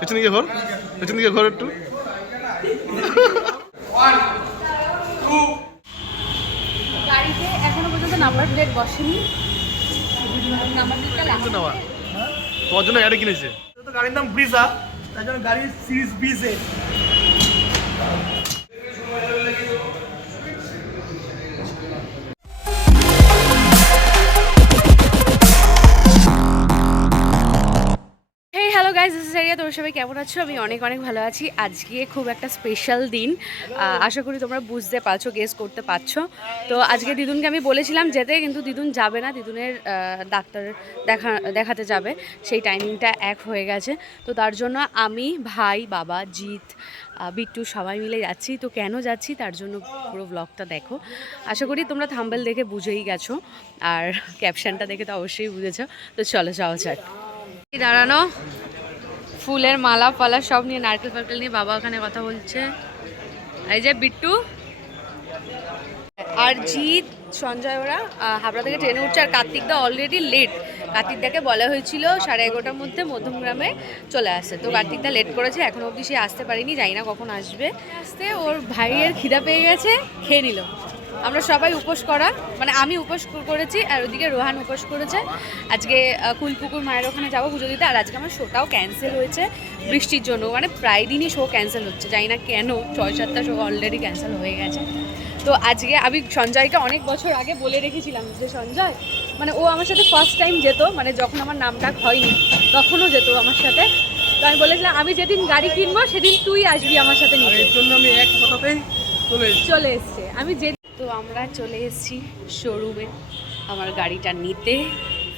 পেছনে গিয়ে ঘর, পেছনে গিয়ে ঘর একটু। গাড়িতে এখনো পর্যন্ত নাম্বার প্লেট বসেনি, নাম্বার প্লেটটা কিন্তু নেওয়া তোমার জন্য গাড়ি কিনেছে। তো গাড়ির নাম ব্রিজা, তার জন্য গাড়ির series BZ. Hello guys, this is Ariya. তোমরা সবাই কেমন আছো? আমি অনেক অনেক ভালো আছি। আজকে খুব একটা স্পেশাল দিন, আশা করি তোমরা বুঝতে পারছো, গেস করতে পারছো। তো আজকে দিদুনকে আমি বলেছিলাম যেতে, কিন্তু দিদুন যাবে না, দিদুনের ডাক্তার দেখাতে যাবে, সেই টাইমিংটা এক হয়ে গেছে। তো তার জন্য আমি, ভাই, বাবা, জিৎ, বিট্টু সবাই মিলে যাচ্ছি। তো কেন যাচ্ছি তার জন্য পুরো ব্লগটা দেখো। আশা করি তোমরা থাম্বনেল দেখে বুঝেই গেছো, আর ক্যাপশনটা দেখে তো অবশ্যই বুঝেছো। তো চলো যাওয়া যাক। দাঁড়ানো, ফুলের মালা ফালা সব নিয়ে, নারকেল ফারকেল নিয়ে বাবা ওখানে কথা বলছে। এই যে বিট্টু আর জিৎ, সঞ্জয় ওরা হাবড়া থেকে ট্রেনে উঠছে। আর কার্তিকদা অলরেডি লেট। কার্তিকদাকে বলা হয়েছিল 11:30টার মধ্যে মধ্যমগ্রামে চলে আসে, তো কার্তিকদা লেট করেছে, এখনো অবধি সে আসতে পারিনি, জানি না কখন আসবে। আসতে ওর ভাইয়ের খিদা পেয়ে গেছে, খেয়ে নিল। আমরা সবাই উপোস করা, মানে আমি উপোস করেছি, আর ওদিকে রোহান উপোস করেছে। আজকে কুলপুকুর মায়ের ওখানে যাবো পুজো দিতে। আর আজকে আমার শোটাও ক্যান্সেল হয়েছে বৃষ্টির জন্য, মানে প্রায় দিনই শো ক্যান্সেল হচ্ছে, জানি না কেন। 6-7টা শো অলরেডি ক্যান্সেল হয়ে গেছে। তো আজকে আমি সঞ্জয়কে অনেক বছর আগে বলে রেখেছিলাম যে সঞ্জয়, মানে ও আমার সাথে ফার্স্ট টাইম যেত, মানে যখন আমার নাম ডাক হয়নি তখনও যেত আমার সাথে। তো আমি বলেছিলাম আমি যেদিন গাড়ি কিনবো সেদিন তুই আসবি আমার সাথে নিয়ে। এর জন্য আমি এক কথাতেই চলে এসছে আমি যে। তো আমরা চলে এসেছি শোরুমে আমার গাড়িটা নিতে,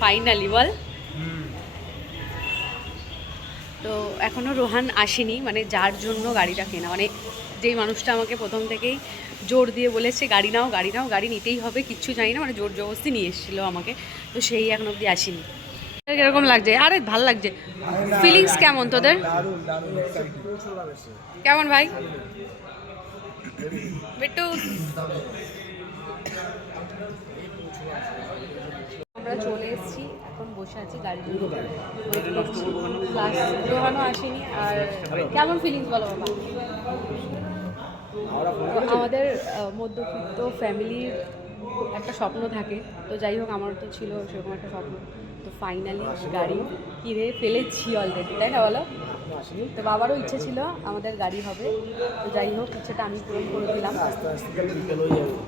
ফাইনালি বল। তো এখনও রোহান আসেনি, মানে যার জন্য গাড়িটা কেনা, মানে যেই মানুষটা আমাকে প্রথম থেকেই জোর দিয়ে বলেছে গাড়ি নাও গাড়ি নাও, গাড়ি নিতেই হবে, কিচ্ছু জানি না, মানে জোর জবরদস্তি নিয়ে এসেছিলো আমাকে। তো সেই এখন অবধি আসেনি। কিরকম লাগছে? আরে ভাল লাগছে। ফিলিংস কেমন তোদের? কেমন ভাই বিট্টু? আমরা চলে এসেছি, এখন বসে আছি গাড়ি রোহানও আসেনি। আর কেমন ফিলিংস বলো বাবা? আমাদের মধ্যবিত্ত ফ্যামিলির একটা স্বপ্ন থাকে, তো যাই হোক আমারও তো ছিল সেরকম একটা স্বপ্ন। তো ফাইনালি গাড়ি কিনে ফেলেছি অলরেডি, তাই না বলো? তো বাবারও ইচ্ছে ছিল আমাদের গাড়ি হবে, তো যাই হোক ইচ্ছেটা আমি পূরণ করে দিলাম।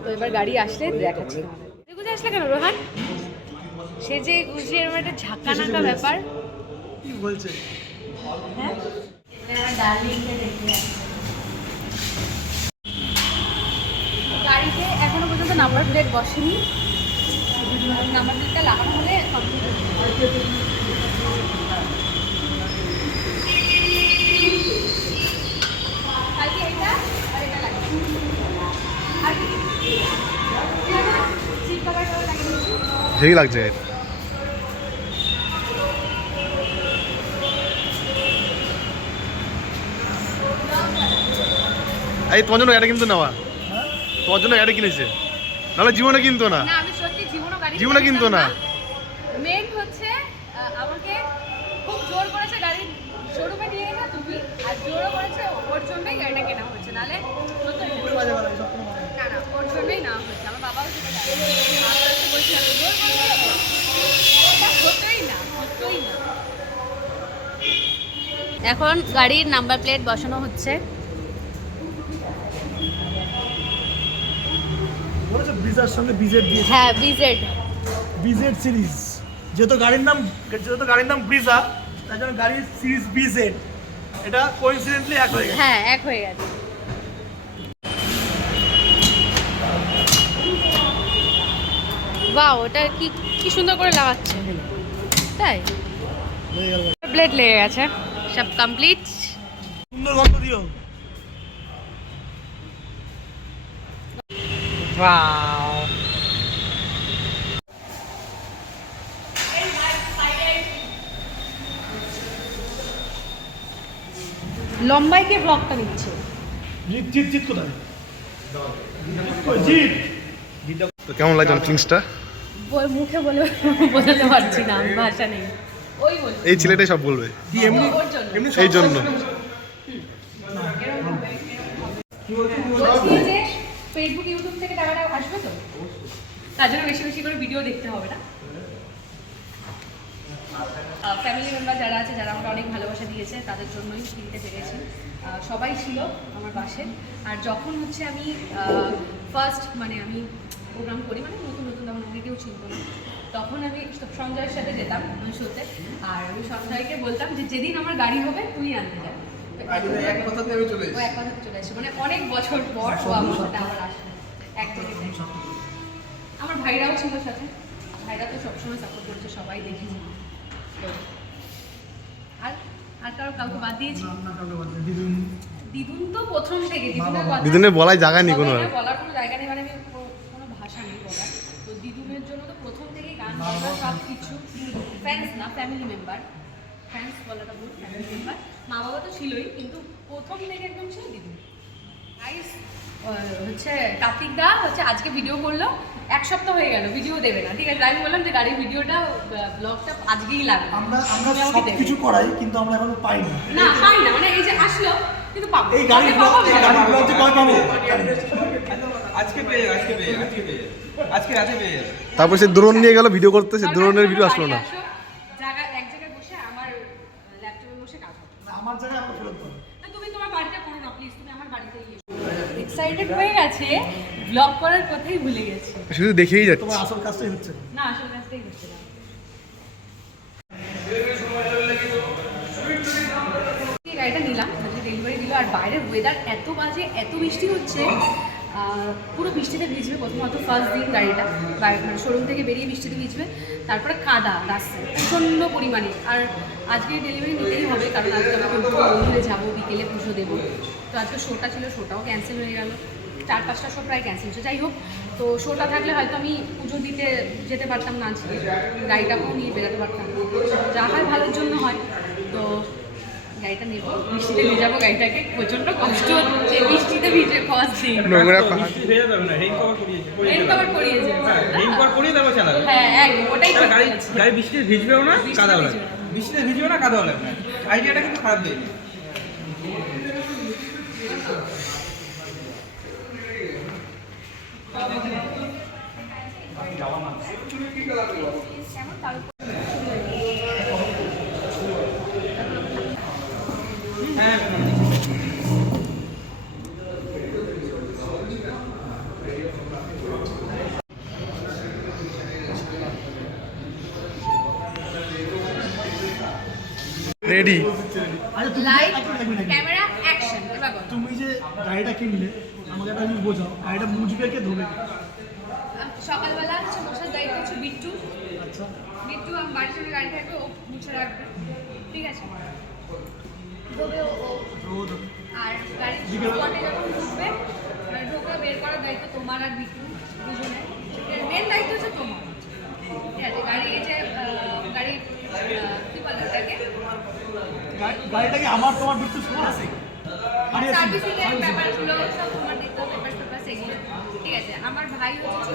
তো এবার গাড়ি আসলে দেখাচ্ছি আমাদের। গুজে আসলে কেন রোহান? সে যে গুজে এরকম একটা ঝাঁকা নাকা ব্যাপার কি বলছে? হ্যাঁ, ডার্লিংকে দেখে গাড়িতে এখনো পর্যন্ত নাম্বার প্লেট বসেনি, নাম্বার প্লেটটা লাগানো হলে কমপ্লিট হবে। কালকে এটা আর এটা লাগে, আর সিট কভার সব লাগিয়ে দিয়েছি। হেভি লাগছে। এই তোমার জন্য গাড়ি কিন্তু নেওয়া, তোমার জন্য গাড়ি কিনেছে, নাহলে জীবনে কিনতো না। না আমি সত্যি জীবনে কিনতো না। মেন হচ্ছে আমাকে খুব জোর করেছে গাড়ি শোরুমে নিয়ে গেছে তুমি, আর জোরও করেছে ওর জন্যই গাড়িটা কেনা হয়েছে, নাহলে না না ওর জন্যই নেওয়া হয়েছে। আমার বাবাও সেটা বলছিলাম জোর করেছে, হতোই না হতোই না। এখন গাড়ির নাম্বার প্লেট বসানো হচ্ছে। বলেছে ব্রিজার সঙ্গে বিজেড দিয়েছে। হ্যাঁ বিজেড, বিজেড সিরিজ, যেহেতু গাড়ির নাম ব্রিজা, তার জন্য গাড়ির সিরিজ বিজেড। এটা কোইন্সিডেন্টলি এক হয়ে গেছে। হ্যাঁ এক হয়ে গেছে। বাহ, ওটা কি কি সুন্দর করে লাগাচ্ছে, তাই প্লেট লেগে গেছে, সব কমপ্লিট। সুন্দর গন্ধ দিও। ওয়াও, লম্বাই কে ব্লগটা নিচ্ছে? জিত কোথায়? জিত তো কেমন লাগছে ফিলিংসটা? মুখে বলে বোঝাতে পারছি না, ভাষা নেই। ওই বলবে। এই ছেলেটাই সব বলবে কি এমনি ওর জন্য। এমনি এই জন্য বলছি যে ফেসবুক ইউটিউব থেকে টাকাটা আসবে তো, তার জন্য বেশি বেশি করে ভিডিও দেখতে হবে না। ফ্যামিলি মেম্বার যারা আছে, যারা আমাকে অনেক ভালোবাসা দিয়েছে, তাদের জন্যই কিনতে পেরেছি। সবাই ছিল আমার পাশে। আর যখন হচ্ছে আমি ফার্স্ট মানে আমি প্রোগ্রাম করি, মানে নতুন নতুন তখন আমাকে কেউ চিনতো না, তখন আমি সঞ্জয়ের সাথে যেতাম আমি শোতে। আর আমি সঞ্জয়কে বলতাম যে যেদিন আমার গাড়ি হবে তুই আনতে যাবি। এক কথাতে আমি চলে ও এক কথাতে চলে আসে, মানে অনেক বছর পর ও আমার সাথে আবার আসে এক জায়গায়। আমার ভাইরাও ছিল সাথে, ভাইরা তো সবসময় সাপোর্ট করেছে, সবাই দেখেছে। তো আর আর কাউকে বাদ দিয়েছি? দিদুন তো প্রথম থেকে, দিদুনের কথা দিদুনের বলাই জায়গা নেই কোনো। সবাই বলার কোনো জায়গা নেই, মানে আমি কোনো ভাষা নেই বলার। তো দিদুনের জন্য তো প্রথম থেকেই গান বাজনা সব কিছু। ফ্যান্স না, ফ্যামিলি মেম্বার। ফ্যান্স বলাটা ভুল, ফ্যামিলি মেম্বার। মা বাবা তো ছিলই, কিন্তু প্রথম থেকে একদম ছিল দিদুন। গাইস হচ্ছে কার্তিক দা হচ্ছে আজকে ভিডিও করলো, এক সপ্তাহ হয়ে গেল ভিডিও দেবে না, ঠিক আছে? আমি বললাম যে গাড়ির ভিডিওটা ব্লগটা আজকেই লাগবে। আমরা তুমি আমাকে সব দেবে। কিছু করাই, কিন্তু আমরা এখনো পাই না। না পাই না, মানে এই যে আসলো কিন্তু পাবো। এই গাড়ির ব্লগ, এই গাড়ির ব্লগ যে কয় পাবো? আজকে পেয়ে যাবে, আজকে রাতে পেয়ে যাবে। তারপর সে দ্রোণ নিয়ে গেল ভিডিও করতে, সে দ্রোণের ভিডিও আসলো না। এক জায়গায় বসে আমার ল্যাপটপে বসে কাজ করো। আমার জায়গায় আমরা ফেরত পাবো। না, তুমি তোমার বাড়িতে করো না প্লিজ, তুমি আমার বাড়িতে গিয়ে এক্সাইটেড হয়ে গেছে, ব্লগ করার কথাই ভুলে গেছি। শুধু দেখেই যাচ্ছে। তোমার আসল কাজটাই হচ্ছে না। না, আসল কাজটাই হচ্ছে না। গাড়িটা নিলাম, আজকে ডেলিভারি দিল। আর বাইরের ওয়েদার এত বাজে, এত বৃষ্টি হচ্ছে, পুরো বৃষ্টিতে ভিজবে। প্রথমত ফার্স্ট দিন গাড়িটা মানে শোরুম থেকে বেরিয়ে বৃষ্টিতে ভিজবে, তারপরে কাদা রাস্তায় প্রচণ্ড পরিমাণে। আর আজকে ডেলিভারি নিতেই হবে, কারণ আজকে আমাকে মন্দিরে যাবো, বিকেলে পুজো দেবো। তো আজকে শোটা ছিল, শোটাও ক্যান্সেল হয়ে গেল। 4-5টা শো প্রায় ক্যান্সেল হচ্ছে। যাই হোক, তো শোটা থাকলে হয়তো আমি পুজো দিতে যেতে পারতাম না, আজকে গাড়িটাকেও নিয়ে বেরোতে পারতাম না। যা হয় ভালোর জন্য হয়। তো গাড়িটা নেবো, বৃষ্টিতে ভিজাবো গাড়িটাকে, প্রচণ্ড কষ্ট হচ্ছে বৃষ্টিতে ভিজে ফার্স্ট দিন। নোংরা পাহাড়। বৃষ্টি ভেজে যাবে না, রেইন কভার করিয়েছে। রেইন কভার করিয়েছে। রেইন কভার করিয়ে দেবো চালাবে। হ্যাঁ একদম, ওটাই ঠিক গাড়ি বলেছি। গাড়ি বৃষ্টিতে ভিজবেও না, বৃষ্টিতে কাদাও ভিজবে লাগবে। না। বৃষ্টিতে ভিজবেও না, কাদাও লাগবে না। আইডিয়াটা কিন্তু খারাপ দেয়নি। কেমন তার উপর হ্যাঁ রেডি। আচ্ছা, তুমি লাইট এক মিনিট। Camera action. এবার বলো। তুমি যে গাড়িটা কিনলে, আমাকে একটা জিনিস বোঝাও, গাড়িটা মুছবে কে, ধোবে কে? সকালবেলা হচ্ছে বসার দায়িত্ব হচ্ছে বিট্টু। আচ্ছা, বিট্টু আমার বাড়ির সামনে গাড়ি থাকবে, ও মুছে রাখবে, ঠিক আছে? ধোবে ও। রোদ। আর গাড়ির স্পটে যখন ঢুকবে, মানে ঢোকা বের করার দায়িত্ব তোমার আর বিট্টু দুজনে। মেন দায়িত্ব হচ্ছে তোমার, ঠিক আছে? গাড়ি এই যে গাড়ি কি বলে ওটাকে, গাড়িটাকে আমার তোমার বিট্টু সমান আছে। সার্ভিসিং এর ব্যাপারগুলো সব তোমার দিতে হবে, পেপার এগুলো, ঠিক আছে? আমার ভাই হচ্ছে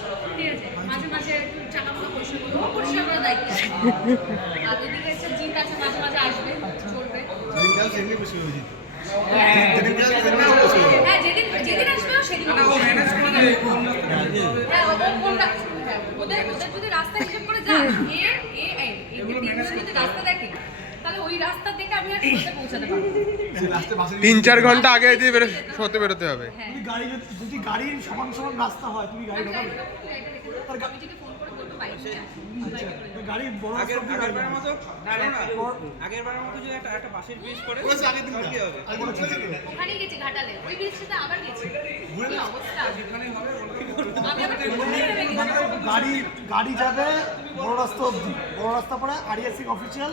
ছোট, ঠিক আছে? মাঝে মাঝে একটু চাকাগুলো পরিষ্কার করার দায়িত্ব আছে। আর এদিকে হচ্ছে জিত আছে, মাঝে মাঝে আসবে, চলবে। হ্যাঁ, যেদিন যেদিন আসবে সেদিন হ্যাঁ, ওদের যদি রাস্তা হিসেব করে যান, যদি রাস্তা দেখে, তাহলে ওই রাস্তা দেখে আমি আর শোতে পৌঁছাতে পারবো। 3-4 ঘন্টা আগে দিয়ে শোতে বেরোতে হবে। হ্যাঁ, তুমি গাড়ি যদি গাড়ির সমান সমান রাস্তা হয়, তুমি গাড়ি ঢোকাবে? আমি যদি ফোন করে বলবো বাইক নিয়ে আসো, বাইকে করে তো গাড়ির বড় আগের রাস্তা দিয়ে আগেরবারের গাড়ি মতো শোনো না, আগেরবারের মতো যদি একটা বাসের ব্রিজ করে তাহলে কি হবে? ওখানেই গেছি ঘাটালে, ওই বৃষ্টিতে আবার গেছি, কি অবস্থা! যেখানেই হবে আমি আবার কোথায় নেমে গেছি? গাড়ি যাবে বড় রাস্তা অবধি, বড় রাস্তা পরে আরিয়াসিং অফিসিয়াল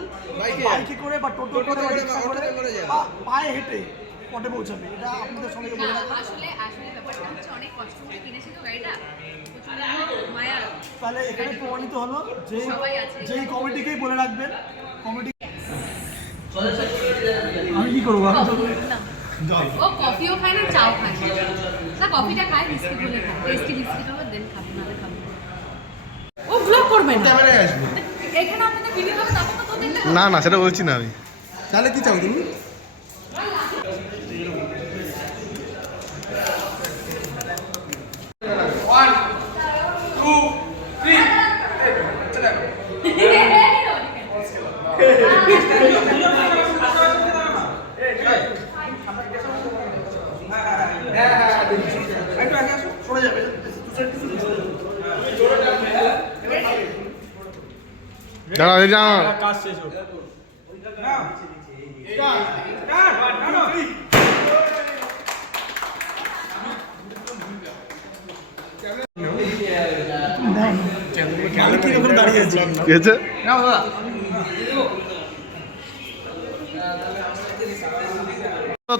বাইকে করে বা টোটো করে বা রিক্সা করে বা পায়ে হেঁটে পটে পৌঁছাবে। এটা আপনাদের সবাইকে বলে না, রাখবেন। আসলে ব্যাপারটা হচ্ছে অনেক কষ্ট করে কিনেছি তো গাড়িটা, প্রচুর মায়া। তাহলে এখানে প্রমাণিত হলো যে সবাই আছে। যেই কমিটিকেই বলে রাখবেন, কমিটি আমি কি করবো? আমি তো ও কফিও খায় না, চাও খায় না। কফিটা খায়, বিস্কিট হলে খায়, টেস্টি বিস্কিট হলে দেন খাবে, নাহলে খাবে না। ও ব্লগ করবে না, এখানে আপনাদের না না সেটা বলছি না আমি। তাহলে কি চাও তুমি? সরে যাবে দাঁড়া এই যা আমি কিরকম দাঁড়িয়ে আছি কি হয়েছে?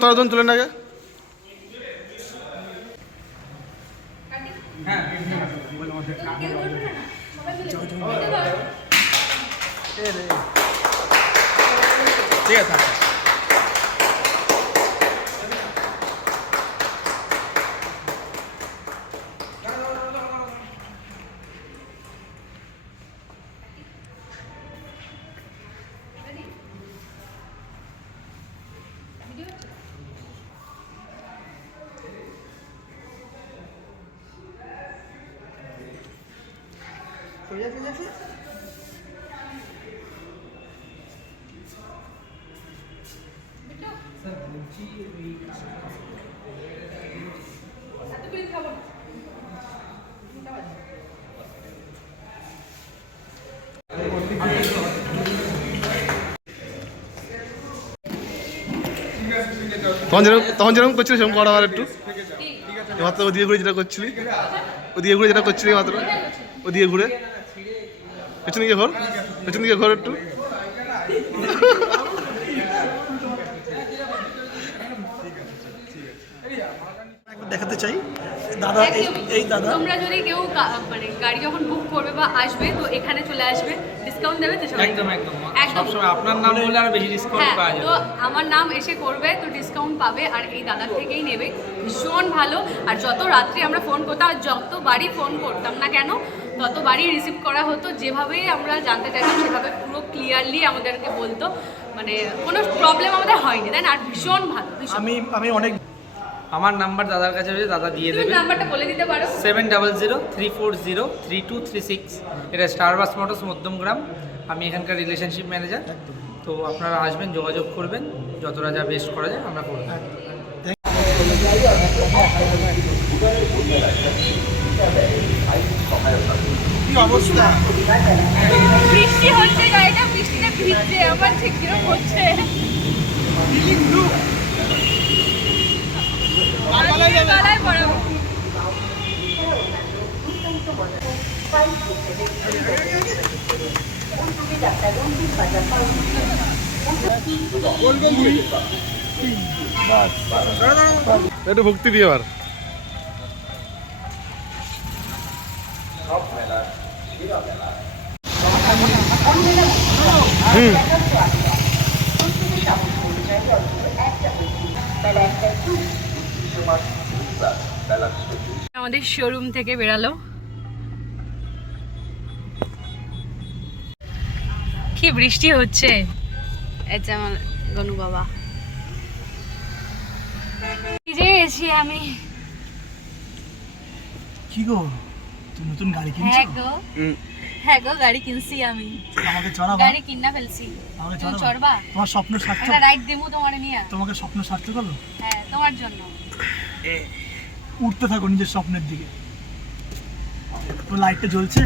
তোরা জন তুলে নাগে ঠিক আছে তখন যেরকম করছিলি সেরকম করা আবার একটু মাত্র ওদিকে ঘুরে যেটা করছিলি ওদিকে ঘুরে যেটা করছিলি মাত্র ওদিকে ঘুরে পেছন দিকে ঘোর পেছন দিকে ঘোর একটু দেখাতে চাই দাদা এই দাদা তোমরা যদি কেউ মানে গাড়ি যখন বুক করবে বা আসবে তো এখানে চলে আসবে, ডিসকাউন্ট দেবে তো সবাই? একদম একদম একদম। সবসময় আপনার নাম বললে আর বেশি ডিসকাউন্ট হ্যাঁ, পাওয়া তো যাবে। আমার নাম এসে করবে তো ডিসকাউন্ট পাবে, আর এই দাদার থেকেই নেবে। ভীষণ ভালো। আর যত রাত্রি আমরা ফোন করতাম আর যতবারই ফোন করতাম না কেন ততবারই রিসিভ করা হতো, যেভাবেই আমরা জানতে চাইতাম সেভাবে পুরো ক্লিয়ারলি আমাদেরকে বলতো, মানে কোনো প্রবলেম আমাদের হয়নি, তাই না? আর ভীষণ ভালো, ভীষণ। আমি অনেক আমার নাম্বার দাদার কাছে রয়েছে, দাদা দিয়ে তুমি দেবে। নাম্বারটা বলে দিতে পারো? 7003403236। এটা স্টারবাস মোটরস মধ্যমগ্রাম। আমি এখানকার রিলেশনশিপ ম্যানেজার। তো আপনারা আসবেন, যোগাযোগ করবেন, যতটা যা বেস্ট করা যায় আমরা করব। কি অবস্থা বৃষ্টি হচ্ছে, গাড়িটা বৃষ্টিতে ভিজছে, আমার ঠিক কিরকম হচ্ছে। গলায় পড়াবো। একটু ভক্তি দিয়ে আবার আমাদের শোরুম থেকে বেরালো। কি বৃষ্টি হচ্ছে। এটা আমার গনু বাবা। ভিজে গেছি আমি। কি গো তুমি নতুন গাড়ি হ্যাঁ কিনছো? গো, হ্যাঁ গো, গাড়ি কিনছি আমি। আমাকে চড়াবা? গাড়ি কিনা ফেলছি। আমাকে তুমি চড়াবা? চড়বা? তোমার স্বপ্ন সার্থক? একটা রাইড দেবো তোমার নিয়ে। তোমাকে স্বপ্ন সার্থক হলো? হ্যাঁ, তোমার জন্য। উঠতে থাকো নিজের স্বপ্নের দিকে। তো লাইটটা জ্বলছে?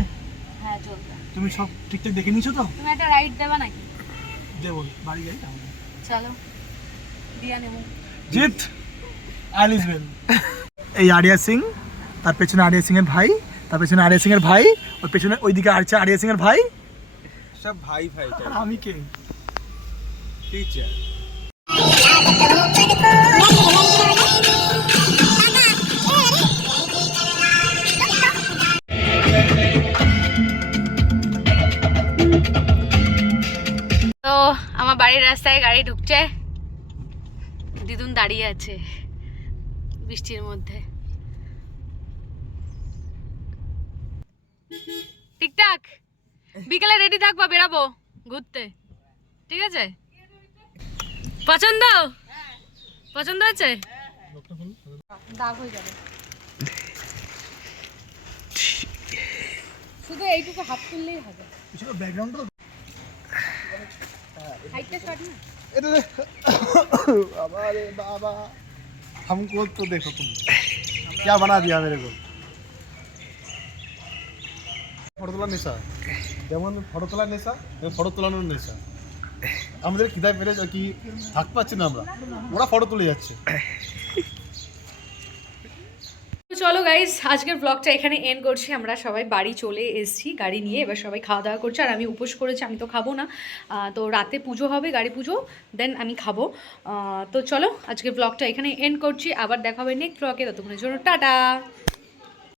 হ্যাঁ, চলবে। তুমি সব ঠিকঠাক দেখে নিয়েছো তো? তুমি একটা রাইড দেবা নাকি? দেবো, বাড়ি যাই তাহলে। চলো, দিয়া নেবো। Jeet Alice Bell. এই আরিয়া সিং, তার পেছনে আরিয়া সিং এর ভাই, তার পেছনে আরিয়া সিং এর ভাই, ওর পেছনে ওইদিকে আছে আরিয়া সিং এর ভাই। সব ভাই ভাই আর আমি কে? টিচার। তো আমার বাড়ির রাস্তায় গাড়ি ঢুকছে, দিদুন দাঁড়িয়ে আছে বৃষ্টির মধ্যে। ঠিকঠাক বিকেলে রেডি থাকবা, বেরাবো। ঘুরতে, ঠিক আছে? পছন্দ পছন্দ আছে? দাগ হয়ে যাবে, শুধু এইটুকু হাত তুললেই হবে। ব্যাকগ্রাউন্ডটা হাইটটা শর্ট না? बाबा रे बाबा हमको तो देखो तुम क्या बना दिया मेरे को ফটো তোলার নেশা, যেমন ফটো তোলার নেশা তেমন ফটো তোলানোর নেশা। আমাদের খিদায় পেরে কি থাক পাচ্ছি না আমরা, ওরা ফটো তুলে যাচ্ছে। চলো গাইস, আজকের ব্লগটা এখানে এন্ড করছি। আমরা সবাই বাড়ি চলে এসেছি গাড়ি নিয়ে, এবার সবাই খাওয়া দাওয়া করছে। আর আমি উপোস করেছি, আমি তো খাবো না। তো রাতে পুজো হবে, গাড়ি পুজো, দেন আমি খাবো। তো চলো আজকের ব্লগটা এখানে এন্ড করছি, আবার দেখা হবে নেক্সট ব্লগে। ততক্ষণের জন্য টাটা।